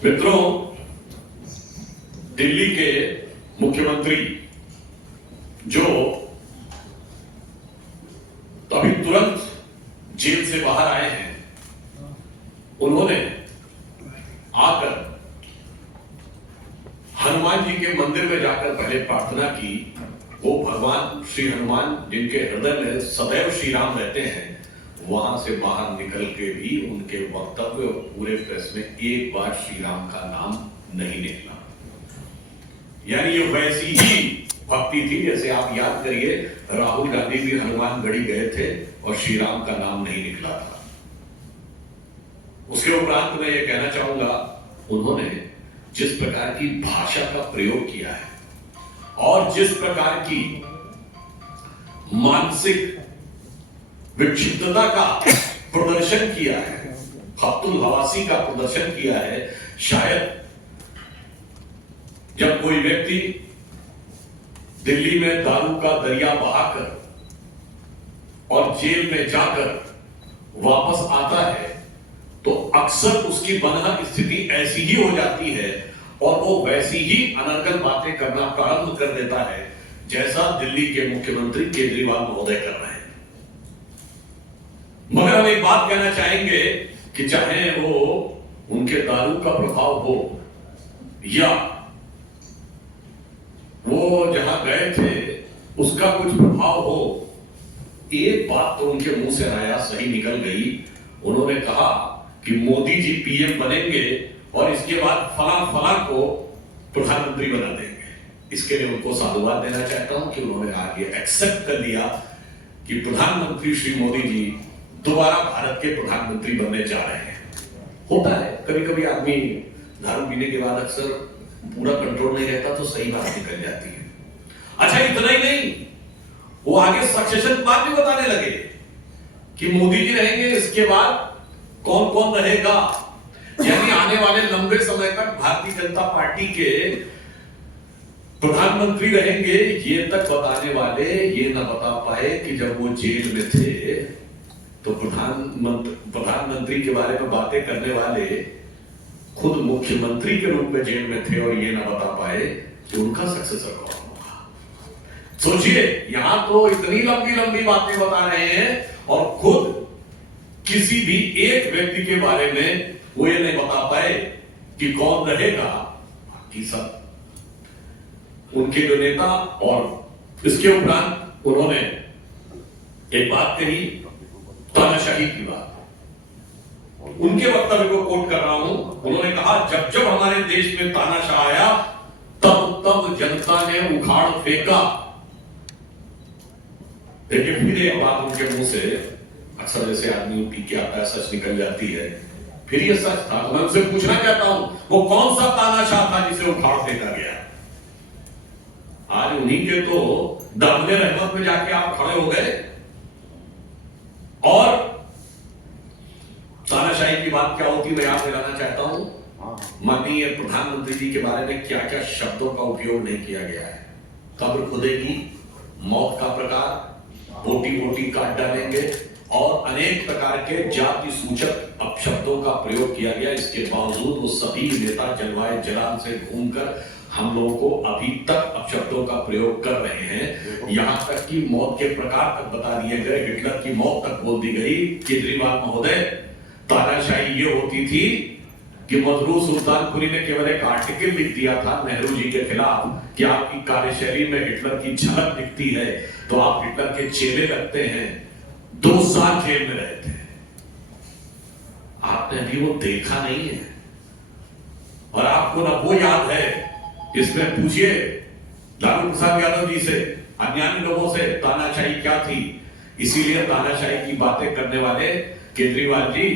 मित्रों, दिल्ली के मुख्यमंत्री जो अभी तुरंत जेल से बाहर आए हैं, उन्होंने आकर हनुमान जी के मंदिर में जाकर पहले प्रार्थना की। वो भगवान श्री हनुमान जिनके हृदय में सदैव श्री राम रहते हैं, वहां से बाहर निकल के भी उनके वक्तव्य पूरे प्रेस में एक बार श्री राम का नाम नहीं निकला। यानी ये वैसी ही भक्ति थी जैसे आप याद करिए, राहुल गांधी भी हनुमानगढ़ी गए थे और श्री राम का नाम नहीं निकला था। उसके उपरांत मैं ये कहना चाहूंगा, उन्होंने जिस प्रकार की भाषा का प्रयोग किया है और जिस प्रकार की मानसिक विक्षिप्तता का प्रदर्शन किया है, खप्तुल हवासी का प्रदर्शन किया है, शायद जब कोई व्यक्ति दिल्ली में दारू का दरिया बहाकर और जेल में जाकर वापस आता है तो अक्सर उसकी बनहक स्थिति ऐसी ही हो जाती है और वो वैसी ही अनर्गल बातें करना प्रारंभ कर देता है जैसा दिल्ली के मुख्यमंत्री केजरीवाल महोदय कर रहे हैं। मगर हम एक बात कहना चाहेंगे कि चाहे वो उनके दारू का प्रभाव हो या वो जहां गए थे उसका कुछ प्रभाव हो, एक बात तो उनके मुंह से आया सही निकल गई। उन्होंने कहा कि मोदी जी पीएम बनेंगे और इसके बाद फला फला को प्रधानमंत्री बना देंगे। इसके लिए उनको साधुवाद देना चाहता हूं कि उन्होंने आज ये एक्सेप्ट कर लिया कि प्रधानमंत्री श्री मोदी जी दोबारा भारत के प्रधानमंत्री बनने जा रहे हैं। होता है कभी कभी आदमी दारू पीने के बाद अक्सर पूरा कंट्रोल नहीं रहता तो सही बात निकल जाती है। अच्छा, इतना ही नहीं, वो आगे सक्सेशन प्लान भी बताने लगे कि मोदी जी रहेंगे, इसके बाद कौन कौन रहेगा। यानी आने वाले लंबे समय तक भारतीय जनता पार्टी के प्रधानमंत्री रहेंगे, ये तक बताने वाले ये ना बता पाए कि जब वो जेल में थे तो प्रधानमंत्री के बारे में बातें करने वाले खुद मुख्यमंत्री के रूप में जेल में थे और ये ना बता पाए कि उनका सक्सेसर कौन होगा। सोचिए, यहां तो इतनी लंबी लंबी बातें बता रहे हैं और खुद किसी भी एक व्यक्ति के बारे में वो ये नहीं बता पाए कि कौन रहेगा। बाकी सब उनके जो नेता, और इसके उपरांत उन्होंने एक बात कही, तानाशाही की बात। उनके वक्तव्य को कोट कर रहा हूं, उन्होंने कहा जब जब हमारे देश में तानाशाह आया तब तब जनता ने उखाड़ फेंका। देखिए, फिर एक बात उनके मुंह से अक्सर जैसे आदमी पी के आता है सच निकल जाती है, फिर ये सच था। तो मैं उनसे पूछना चाहता हूं, वो कौन सा तानाशाह था जिसे उखाड़ फेंका गया? आज उन्हीं के तो दामले रहमत में जाके आप खड़े हो गए और तानाशाही की बात क्या होती है मैं याद दिलाना चाहता हूं। माननीय प्रधानमंत्री जी के बारे में क्या क्या शब्दों का उपयोग नहीं किया गया है। कब्र खुदेगी, मौत का प्रकार, बोटी बोटी काट डालेंगे और अनेक प्रकार के जाति सूचक अपशब्दों का प्रयोग किया गया। इसके बावजूद वो सभी नेता जलवाए जलाल से घूमकर हम लोगों को अभी तक अपशब्दों का प्रयोग कर रहे हैं। यहां तक कि मौत के प्रकार तक बता दिए गए, हिटलर की मौत तक बोल दी गई। केजरीवाल महोदय, तानाशाही ये होती थी कि मजरूर सुल्तानपुरी ने केवल एक आर्टिकल लिख दिया था नेहरू जी के खिलाफ कि आपकी कार्यशैली में हिटलर की झलक दिखती है तो आप हिटलर के चेले लगते हैं। 2 साल जेल में रहे थे, आपने अभी वो देखा नहीं है और आपको ना वो याद है। इसमें पूछिए लालू प्रसाद यादव जी से, अज्ञानी लोगों से, तानाशाही क्या थी। इसीलिए तानाशाही की बातें करने वाले केजरीवाल जी,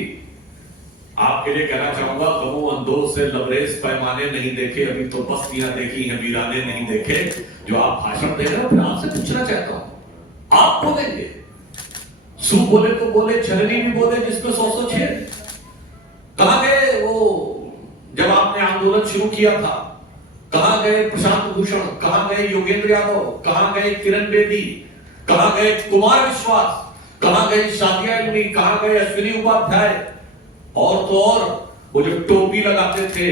आपके लिए कहना चाहूंगा, गमो अंदोज से लबरेज पैमाने नहीं देखे, अभी तो बस्तियां देखी हैं, वीराने नहीं देखे। जो आप भाषण दे रहे हो, फिर आपसे पूछना चाहता हूं, आप बोलेंगे, सू बोले तो बोले, छलनी भी बोले जिसमें 100 छेद। कहां गए वो जब आपने आंदोलन शुरू किया था? कहां गए प्रशांत भूषण? कहां गए योगेंद्र यादव? कहां गए किरण बेदी? कहां गए कुमार विश्वास? कहां गए शादिया इल्मी? कहां गए अश्विनी उपाध्याय? और तो और वो जो टोपी लगाते थे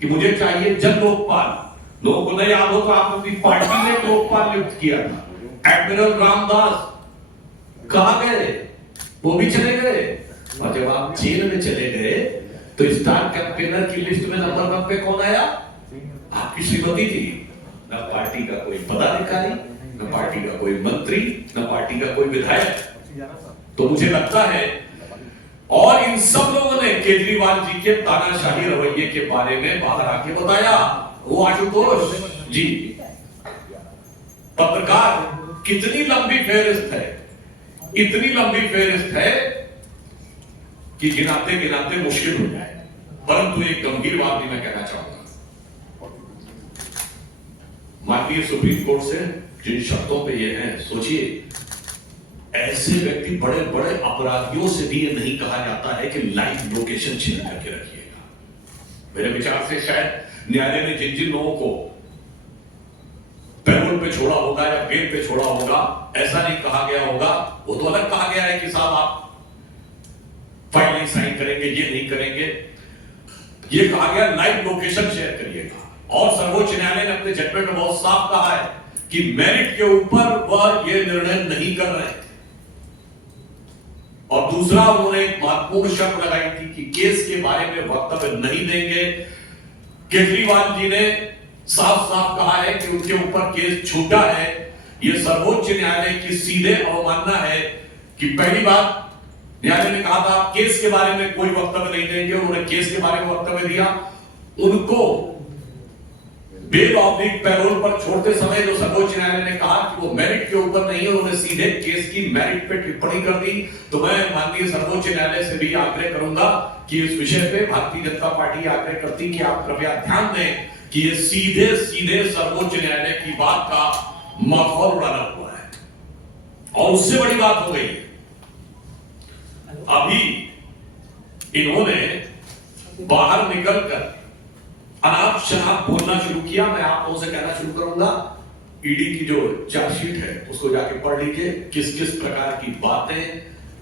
कि मुझे चाहिए जन लोकपाल, लोगों को नहीं याद हो तो आप अपनी पार्टी ने लोकपाल नियुक्त किया था। एडमिरल रामदास कहां गए? वो भी चले गए। और जब आप जेल में चले गए तो स्टार कैंपेनर की लिस्ट में नंबर 1 पे कौन आया? आपकी श्रीमती थी। न पार्टी का कोई पदाधिकारी, न पार्टी का कोई मंत्री, न पार्टी का कोई विधायक। तो मुझे लगता है, और इन सब लोगों ने केजरीवाल जी के तानाशाही रवैये के बारे में बाहर आके बताया। वो आशुतोष जी, पत्रकार, कितनी लंबी फेहरिस्त है, इतनी लंबी फेहरिस्त है कि गिनाते गिनाते मुश्किल हो जाए। परंतु एक गंभीर बात भी मैं कहना चाहूंगा, माननीय सुप्रीम कोर्ट से जिन शर्तों पे ये हैं, सोचिए, ऐसे व्यक्ति, बड़े बड़े अपराधियों से भी ये नहीं कहा जाता है कि लाइव लोकेशन शेयर करके रखिएगा। मेरे विचार से शायद न्यायालय ने जिन जिन लोगों को पैरोल पे छोड़ा होगा या बेल पे छोड़ा होगा, ऐसा नहीं कहा गया होगा। वो तो अलग कहा गया है कि साहब आप फाइल नहीं साइन करेंगे, ये नहीं करेंगे। ये कहा गया लाइव लोकेशन शेयर करिएगा। और सर्वोच्च न्यायालय ने अपने जजमेंट में बहुत साफ कहा है कि मेरिट के ऊपर वह ये निर्णय नहीं कर रहे हैं। और दूसरा, उन्होंने एक महत्वपूर्ण शर्त लगाई थी कि केस के बारे में वक्तव्य नहीं देंगे। केजरीवाल जी ने साफ साफ कहा है कि उनके ऊपर केस छूटा है। यह सर्वोच्च न्यायालय की सीधे अवमानना है कि पहली बात, न्यायालय ने कहा था केस के बारे में कोई वक्तव्य नहीं देंगे, उन्होंने केस के बारे में वक्तव्य दिया। उनको बेल ऑब्लिक पैरोल पर छोड़ते समय जो सर्वोच्च न्यायालय ने कहा कि वो मेरिट के ऊपर नहीं है, उन्होंने सीधे केस की मेरिट पे टिप्पणी कर दी। तो मैं माननीय सर्वोच्च न्यायालय से भी आग्रह करूंगा कि इस विषय पे भारतीय जनता पार्टी आग्रह करती कि आप कृपया ध्यान दें कि ये सीधे सीधे सर्वोच्च न्यायालय की बात का माहौल उड़ाना हुआ है। और उससे बड़ी बात हो गई, अभी इन्होंने बाहर निकलकर अनाप शनाप बोलना शुरू किया। मैं आप लोगों से कहना शुरू करूंगा, ईडी की जो चार्जशीट है उसको जाके पढ़ लीजिए, किस किस प्रकार की बातें,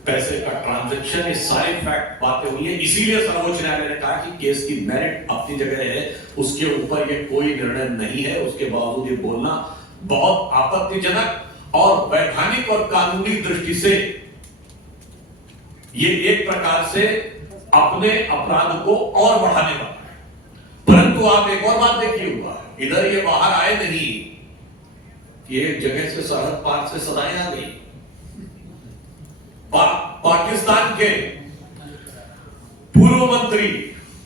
पैसे का ट्रांजैक्शन, ये सारे फैक्ट बातें हुई है। इसीलिए सर्वोच्च न्यायालय ने कहा कि केस की मेरिट अपनी जगह है, उसके ऊपर ये कोई निर्णय नहीं है। उसके बावजूद ये बोलना बहुत आपत्तिजनक और वैधानिक और कानूनी दृष्टि से ये एक प्रकार से अपने अपराध को और बढ़ाने वाला है। परंतु आप एक और बात देखिए, हुआ इधर ये बाहर आए नहीं कि एक जगह से सरहद पार से सदाएं आ गई। पाकिस्तान के पूर्व मंत्री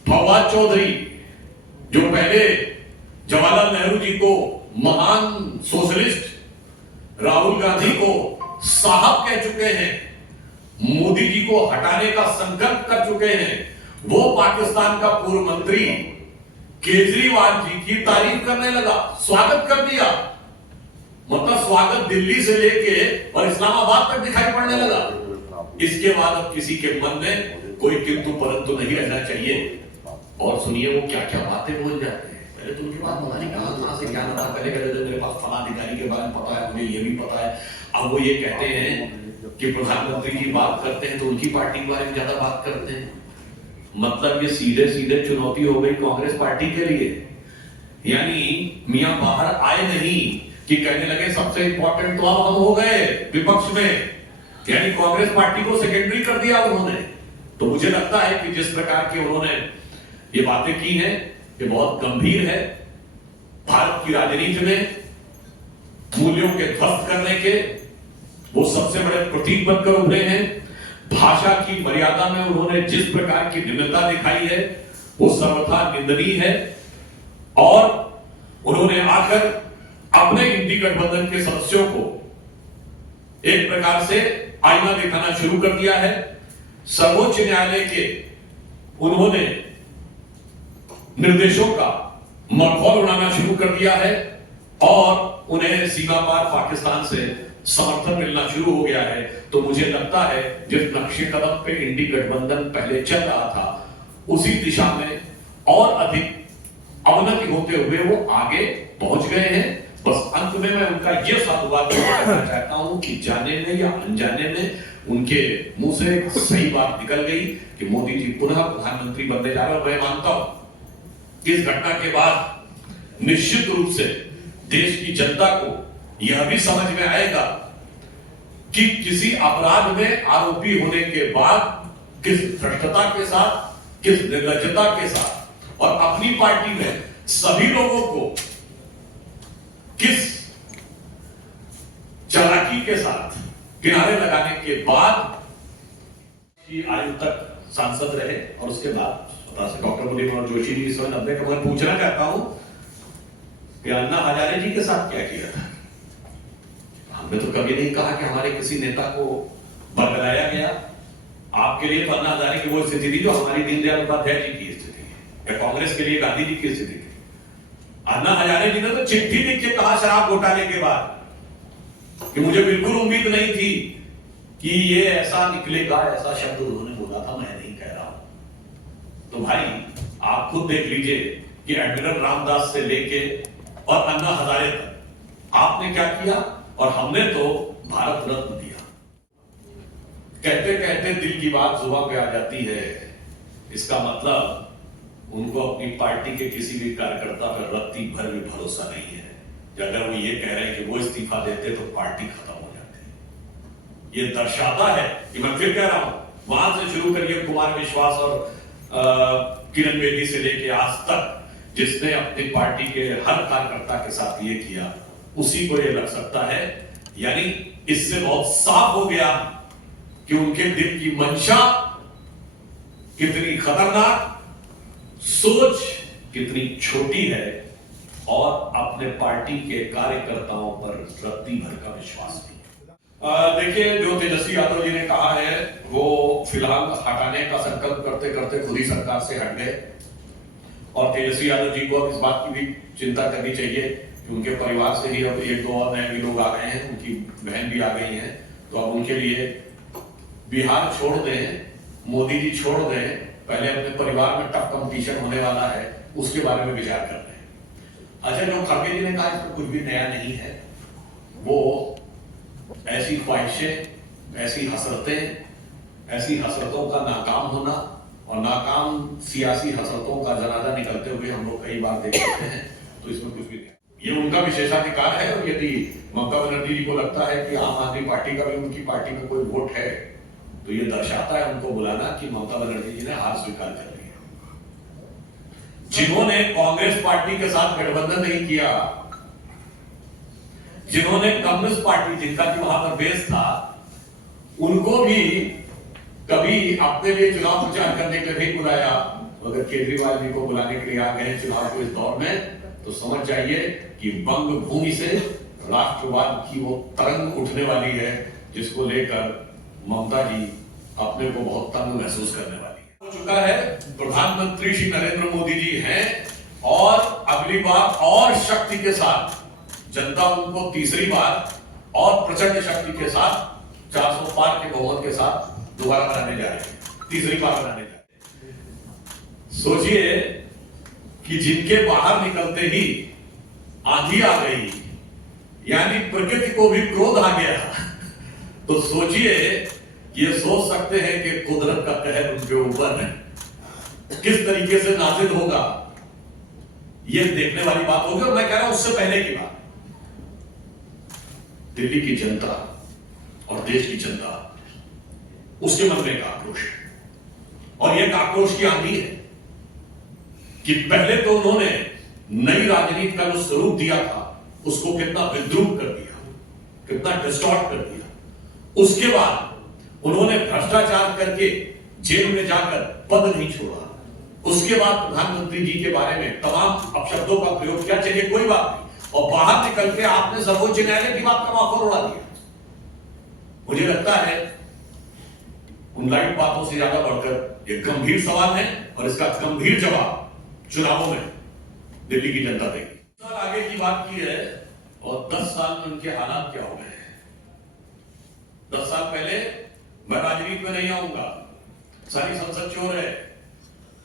फवाद चौधरी, जो पहले जवाहरलाल नेहरू जी को महान सोशलिस्ट, राहुल गांधी को साहब कह चुके हैं, मोदी जी को हटाने का संकल्प कर चुके हैं, वो पाकिस्तान का पूर्व मंत्री केजरीवाल जी की तारीफ करने लगा, स्वागत कर दिया। मतलब स्वागत दिल्ली से लेके और इस्लामाबाद तक दिखाई पड़ने लगा। इसके बाद अब किसी के मन में कोई किंतु परंतु नहीं रहना चाहिए। और सुनिए वो क्या क्या बातें बोल जाते हैं। पहले तो उनकी बात पता नहीं कहां से क्या ना था। पहले कहते थे मेरे पास फला अधिकारी के बारे में पता है, मुझे ये भी पता है। अब वो ये कहते हैं कि प्रधानमंत्री की बात करते हैं तो उनकी पार्टी के बारे में ज्यादा बात करते हैं। मतलब ये सीधे सीधे चुनौती हो गई कांग्रेस पार्टी के लिए। यानी मियां बाहर आए नहीं कि कहने लगे सबसे इंपॉर्टेंट तो अब हम हो गए विपक्ष में, यानी कांग्रेस पार्टी को सेकेंडरी कर दिया उन्होंने। तो मुझे लगता है कि जिस प्रकार की उन्होंने ये बातें की हैं, ये बहुत गंभीर है। भारत की राजनीति में मूल्यों के ध्वस्त करने के वो सबसे बड़े प्रतीक बनकर उभरे हैं। भाषा की मर्यादा में उन्होंने जिस प्रकार की निम्रता दिखाई है वो सर्वथा निंदनीय है। और उन्होंने आकर अपने इंडी गठबंधन के सदस्यों को एक प्रकार से आईना दिखाना शुरू कर दिया है। सर्वोच्च न्यायालय के उन्होंने निर्देशों का मखौल उड़ाना शुरू कर दिया है और उन्हें सीमा पार पाकिस्तान से समर्थन मिलना शुरू हो गया है। तो मुझे लगता है जिस नक्शे कदम पे इंडी गठबंधन पहले चल रहा था उसी दिशा में और अधिक अवनति होते हुए वो आगे पहुंच गए हैं। बस अंत में मैं उनका यह साधुवाद करना चाहता हूं कि जाने में या अनजाने में उनके मुंह से सही बात निकल गई कि मोदी जी पुनः प्रधानमंत्री बनने जा रहे हैं। मैं मानता हूं कि इस घटना के बाद निश्चित रूप से देश की जनता को यह भी समझ में आएगा कि किसी अपराध में आरोपी होने के बाद किस भ्रष्टता के साथ, किस निर्लज्जता के साथ और अपनी पार्टी में सभी लोगों को किस चालाकी के साथ किनारे लगाने के बाद की आयु तक सांसद रहे और उसके बाद स्वतः से डॉक्टर मुरली मनोहर जोशी जी 90 का मैं पूछना चाहता हूं कि अन्ना हजारे जी के साथ क्या किया था। हमने तो कभी नहीं कहा कि हमारे किसी नेता को बरगलाया गया। आपके लिए तो अन्ना हजारे की वो स्थिति थी जो हमारी दीनदयाल उपाध्याय जी की स्थिति है या कांग्रेस के लिए गांधी जी की स्थिति थी। अन्ना हजारे जी ने तो चिट्ठी लिख के कहा शराब घोटाले के बाद कि मुझे बिल्कुल उम्मीद नहीं थी कि ये ऐसा निकलेगा, ऐसा शब्द उन्होंने बोला था, मैं नहीं कह रहा हूं। तो भाई आप खुद देख लीजिए कि एडमिरल रामदास से लेके और अन्ना हजारे तक आपने क्या किया और हमने तो भारत रत्न दिया। कहते कहते दिल की बात जुबान पे आ जाती है, इसका मतलब उनको अपनी पार्टी के किसी भी कार्यकर्ता पर रत्ती भर भी भरोसा नहीं है। अगर वो ये कह रहे हैं कि वो इस्तीफा देते तो पार्टी खत्म हो जाती। ये दर्शाता है कि मैं फिर कह रहा हूं, वहां से शुरू करिए कुमार विश्वास और किरण बेदी से लेके आज तक जिसने अपनी पार्टी के हर कार्यकर्ता के साथ ये किया, उसी को ये लग सकता है। यानी इससे बहुत साफ हो गया कि उनके दिल की मंशा कितनी खतरनाक, सोच कितनी छोटी है और अपने पार्टी के कार्यकर्ताओं पर रत्ती भर का विश्वास नहीं। देखिए, जो तेजस्वी यादव जी ने कहा है वो फिलहाल हटाने का संकल्प करते करते खुद ही सरकार से हट गए और तेजस्वी यादव जी को अब इस बात की भी चिंता करनी चाहिए कि उनके परिवार से ही अब 1-2 और नए भी लोग आ गए हैं, उनकी बहन भी आ गई हैं, तो अब उनके लिए बिहार छोड़ दें, मोदी जी छोड़ दें, पहले अपने परिवार में टफ कंपटीशन होने वाला है, उसके बारे में विचार कर रहे हैं। अच्छा, जो खड़गे जी ने कहा इसमें कुछ भी नया नहीं है, वो ऐसी ख्वाहिशें, ऐसी हसरतें, ऐसी हसरतों का नाकाम होना और नाकाम सियासी हसरतों का जनाजा निकलते हुए हम लोग कई बार देख सकते हैं, तो इसमें कुछ भी नहीं। ये उनका विशेषाधिकार है और यदि ममता बनर्जी जी को लगता है कि आम आदमी पार्टी का भी उनकी पार्टी में कोई वोट है, तो ये दर्शाता है उनको बुलाना कि ममता बनर्जी जी ने हार स्वीकार कर लिया। जिन्होंने कांग्रेस पार्टी के साथ गठबंधन नहीं किया, जिन्होंने कम्युनिस्ट पार्टी, जिनका कि वहां पर बेस था, उनको भी कभी अपने लिए चुनाव प्रचार करने के लिए नहीं बुलाया। अगर केजरीवाल जी को बुलाने के लिए आ गए चुनाव को इस दौर में, तो समझ जाइए कि बंग भूमि से राष्ट्रवाद की वो तरंग उठने वाली है जिसको लेकर ममता जी अपने को बहुत तंग महसूस करने वाली है। हो चुका है, प्रधानमंत्री श्री नरेंद्र मोदी जी हैं और अगली बार और शक्ति के साथ जनता उनको तीसरी बार और प्रचंड शक्ति के साथ 400 पार के बहुमत के साथ दोबारा बनाने जा रहे हैं, तीसरी बार बनाने जा रहे हैं। सोचिए कि जिनके बाहर निकलते ही आंधी आ गई, यानी प्रकृति को भी क्रोध आ गया, तो सोचिए, ये सोच सकते हैं कि कुदरत का कहर उनके ऊपर किस तरीके से नाजिल होगा, ये देखने वाली बात होगी। और मैं कह रहा हूं उससे पहले की बात, दिल्ली की जनता और देश की जनता, उसके मन में एक आक्रोश है और यह आक्रोश की आंधी है कि पहले तो उन्होंने नई राजनीति का जो स्वरूप दिया था उसको कितना विद्रूप कर दिया, कितना डिस्टॉर्ट कर दिया। उसके बाद उन्होंने भ्रष्टाचार करके जेल में जाकर पद नहीं छोड़ा। उसके बाद प्रधानमंत्री जी के बारे में तमाम अपशब्दों का प्रयोग किया, चलिए कोई बात नहीं, और बाहर निकल के आपने सर्वोच्च न्यायालय की बात का माहौल उड़ा दिया। मुझे लगता है उन लाइट बातों से ज्यादा बढ़कर ये गंभीर सवाल है और इसका गंभीर जवाब चुनावों में दिल्ली की जनता देगी। साल आगे की बात की है और 10 साल में उनके हालात क्या हो गए हैं। 10 साल पहले मैं राजनीति में नहीं आऊंगा, सारी संसद चोर है,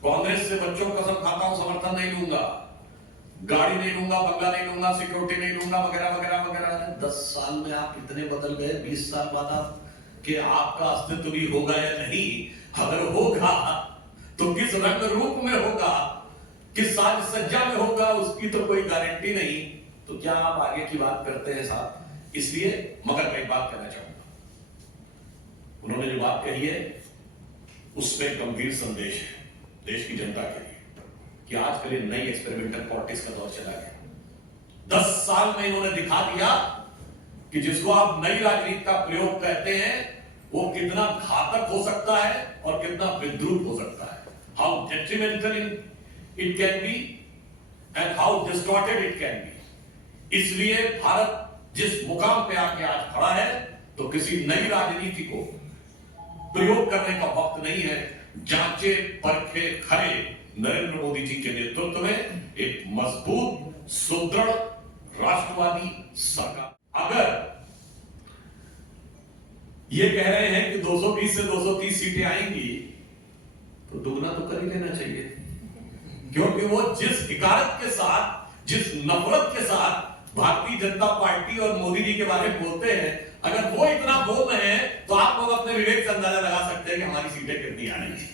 कांग्रेस से बच्चों को कसम खाता हूं समर्थन नहीं लूंगा, गाड़ी नहीं लूंगा, बंगला नहीं लूंगा, सिक्योरिटी नहीं लूंगा, वगैरह वगैरह वगैरह। 10 साल में आप इतने बदल गए, 20 साल बाद आप कि आपका अस्तित्व भी होगा या नहीं, अगर होगा तो किस रंग रूप में होगा, किस साज सज्जा में होगा, उसकी तो कोई गारंटी नहीं। तो क्या आप आगे की बात करते हैं साहब? इसलिए मगर मैं एक बात कहना चाहूंगा, उन्होंने जो बात कही है उसमें गंभीर संदेश है देश की जनता के लिए कि आजकल ये नई एक्सपेरिमेंटल पॉलिटिक्स का दौर चला गया। 10 साल में इन्होंने दिखा दिया कि जिसको आप नई राजनीति का प्रयोग कहते हैं वो कितना घातक हो सकता है और कितना विद्रूप हो सकता है। How detrimental it can be and how distorted it can be. इसलिए भारत जिस मुकाम पे आके आज खड़ा है तो किसी नई राजनीति को प्रयोग करने का वक्त नहीं है। जांचे परखे खरे नरेंद्र मोदी जी के नेतृत्व में एक मजबूत सुदृढ़ राष्ट्रवादी सरकार। अगर ये कह रहे हैं कि 220 से 230 सीटें आएंगी तो दुगना तो कर ही लेना चाहिए, क्योंकि वो जिस हिकारत के साथ, जिस नफरत के साथ भारतीय जनता पार्टी और मोदी जी के बारे में बोलते हैं, अगर वो इतना बोल रहे हैं तो आप लोग अपने विवेक से अंदाजा लगा सकते हैं कि हमारी सीटें कितनी आएंगी।